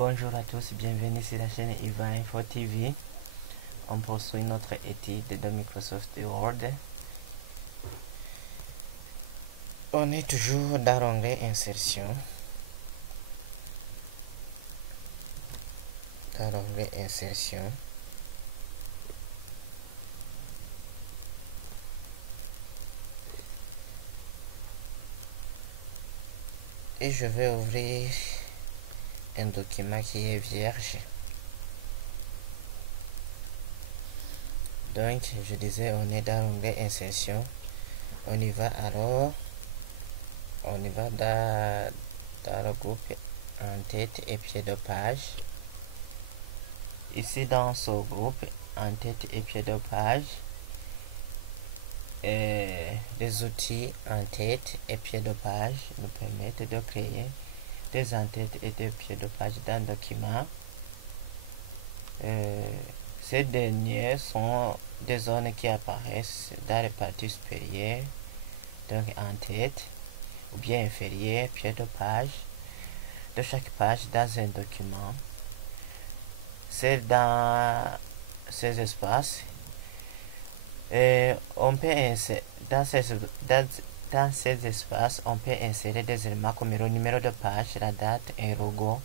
Bonjour à tous, bienvenue sur la chaîne Iva Info TV. On poursuit notre étude de Microsoft Word. On est toujours dans l'onglet Insertion. Dans l'onglet Insertion. Et je vais ouvrir un document qui est vierge. Donc, je disais, on est dans l'onglet Insertion. On y va alors. On y va dans le groupe en tête et pied de page. Ici, dans ce groupe en tête et pied de page, les outils en tête et pied de page nous permettent de créer des en-têtes et des pieds de page d'un document. Ces derniers sont des zones qui apparaissent dans les parties supérieures, donc en tête ou bien inférieure, pied de page de chaque page dans un document. C'est dans ces espaces on peut insérer, dans ces espaces, on peut insérer des éléments comme le numéro de page, la date, un logo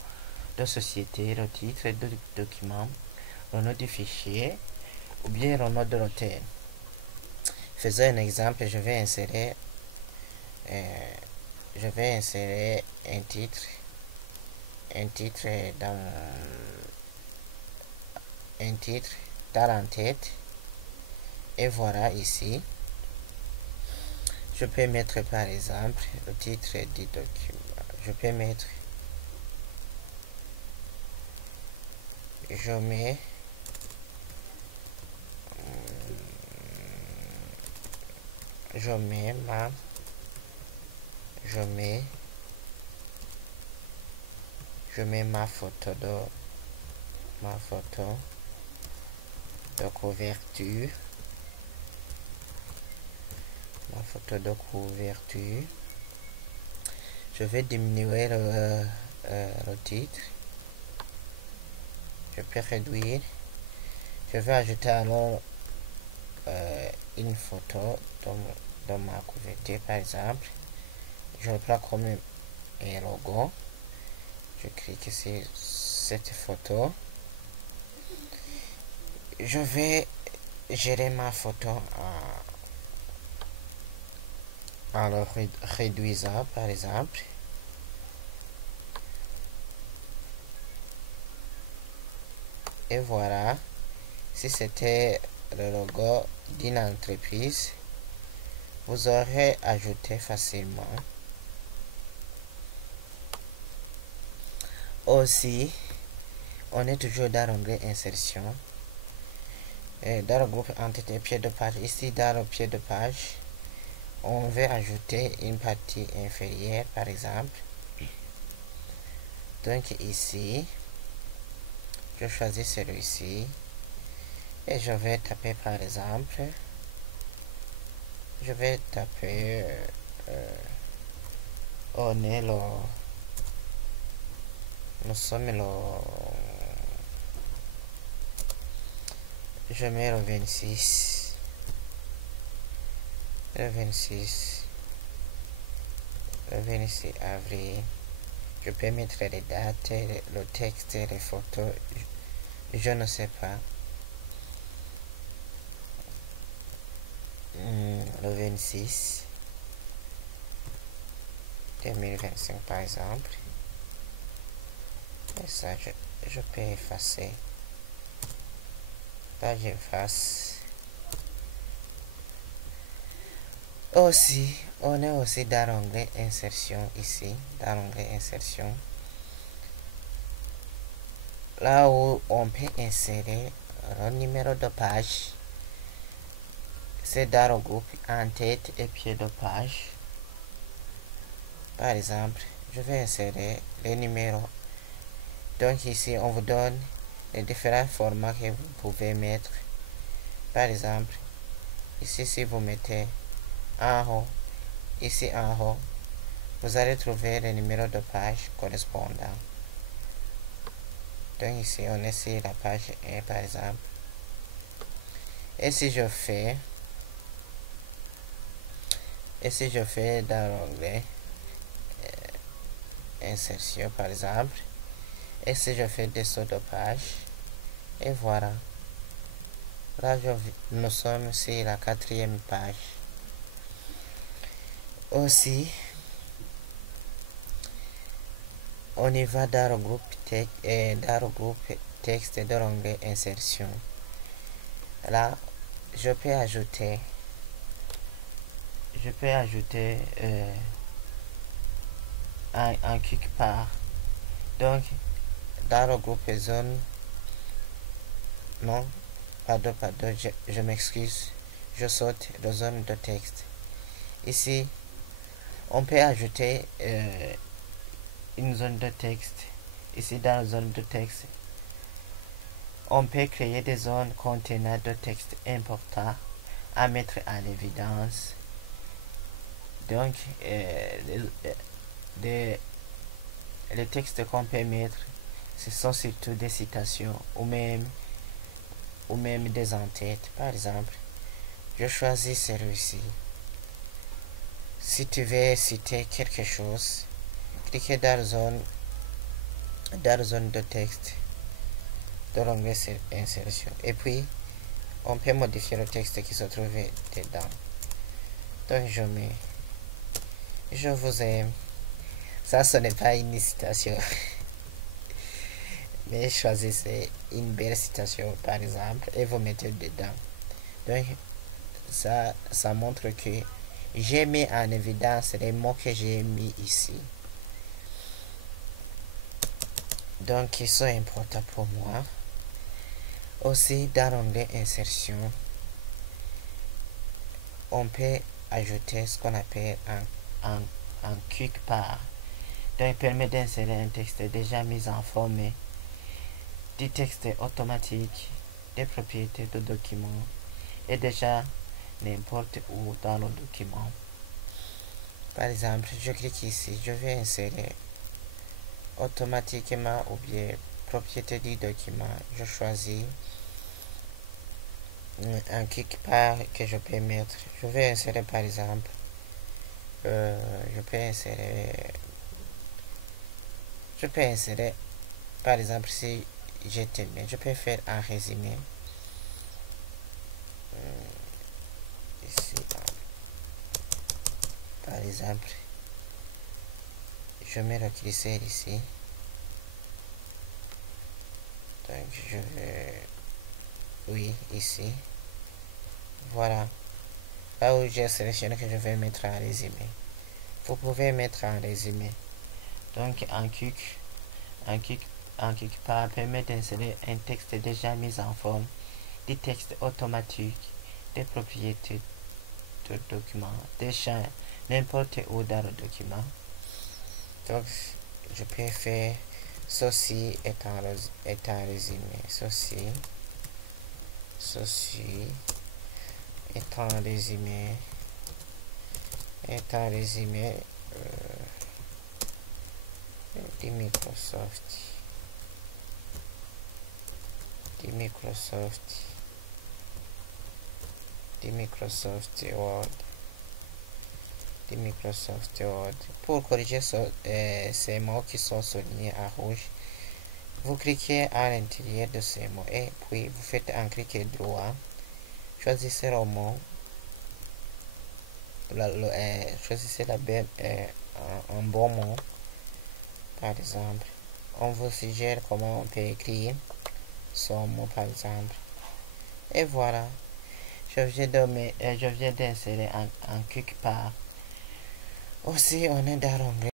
de société, le titre du document, le nom du fichier ou bien le nom de l'auteur. Faisons un exemple, je vais insérer un titre dans l'entête. Et voilà ici, je peux mettre par exemple le titre du document. Je peux mettre, je mets ma photo de couverture. Je vais diminuer le titre. Je peux réduire. Je vais ajouter alors une photo de ma couverture par exemple. Je le prends comme un logo. Je clique sur cette photo. Je vais gérer ma photo en le réduisant par exemple. Et voilà, si c'était le logo d'une entreprise, vous aurez ajouté facilement. Aussi, on est toujours dans l'onglet Insertion. Et dans le groupe entité et pied de page, ici dans le pied de page, on veut ajouter une partie inférieure par exemple. Donc ici, je choisis celui-ci et je vais taper par exemple, je vais taper on est nous sommes je mets le 26 avril. Je peux mettre les dates, le texte, les photos, je ne sais pas. Le 26 2025 par exemple. Et ça, je peux effacer. Là, j'efface. Aussi, on est aussi dans l'onglet Insertion ici, dans l'onglet Insertion. Là où on peut insérer le numéro de page. C'est dans le groupe en tête et pied de page. Par exemple, je vais insérer les numéros. Donc ici, on vous donne les différents formats que vous pouvez mettre. Par exemple, ici, si vous mettez en haut, ici en haut, vous allez trouver le numéro de page correspondant. Donc ici, on est sur la page 1 par exemple. Et si je fais dans l'onglet insertion par exemple, et si je fais des sauts de page, et voilà, là nous sommes sur la 4e page. Aussi, on y va dans le groupe texte de l'onglet insertion. Là, je peux ajouter un quelque part. Donc, dans le groupe zone, non, pardon, je m'excuse, je saute de zone de texte. Ici, on peut ajouter une zone de texte. Ici, dans la zone de texte, on peut créer des zones contenant de textes importants à mettre en évidence. Donc, les textes qu'on peut mettre, ce sont surtout des citations ou même des en-têtes. Par exemple, je choisis celui-ci. Si tu veux citer quelque chose, cliquez dans la zone de texte de l'onglet insertion. Et puis, on peut modifier le texte qui se trouve dedans. Donc, je mets je vous aime. Ça, ce n'est pas une citation. Mais choisissez une belle citation, par exemple, et vous mettez dedans. Donc, ça montre que j'ai mis en évidence les mots que j'ai mis ici. Donc, ils sont importants pour moi. Aussi, dans l'onglet insertion, on peut ajouter ce qu'on appelle un quick part. Donc, il permet d'insérer un texte déjà mis en forme, du texte automatique, des propriétés de document et déjà n'importe où dans le document. Par exemple, je clique ici, je vais insérer automatiquement ou bien propriété du document. Je choisis un quelque part que je peux mettre. Je vais insérer par exemple, je peux insérer par exemple si mais je peux faire un résumé ici par exemple, je mets le curseur ici, donc je vais ici, voilà, là où j'ai sélectionné que je vais mettre un résumé. Vous pouvez mettre un résumé. Donc un quelque part permet d'insérer un texte déjà mis en forme, des textes automatiques, des propriétés de document, des champs, n'importe où dans le document. Donc je peux faire ceci est un résumé, ceci est un résumé de Microsoft Word. Pour corriger ces mots qui sont soulignés en rouge, vous cliquez à l'intérieur de ces mots et puis vous faites un clic droit, choisissez le mot, choisissez un bon mot. Par exemple, on vous suggère comment on peut écrire son mot par exemple. Et voilà, je viens d'insérer un quelque part. Aussi, on est dans l'onglet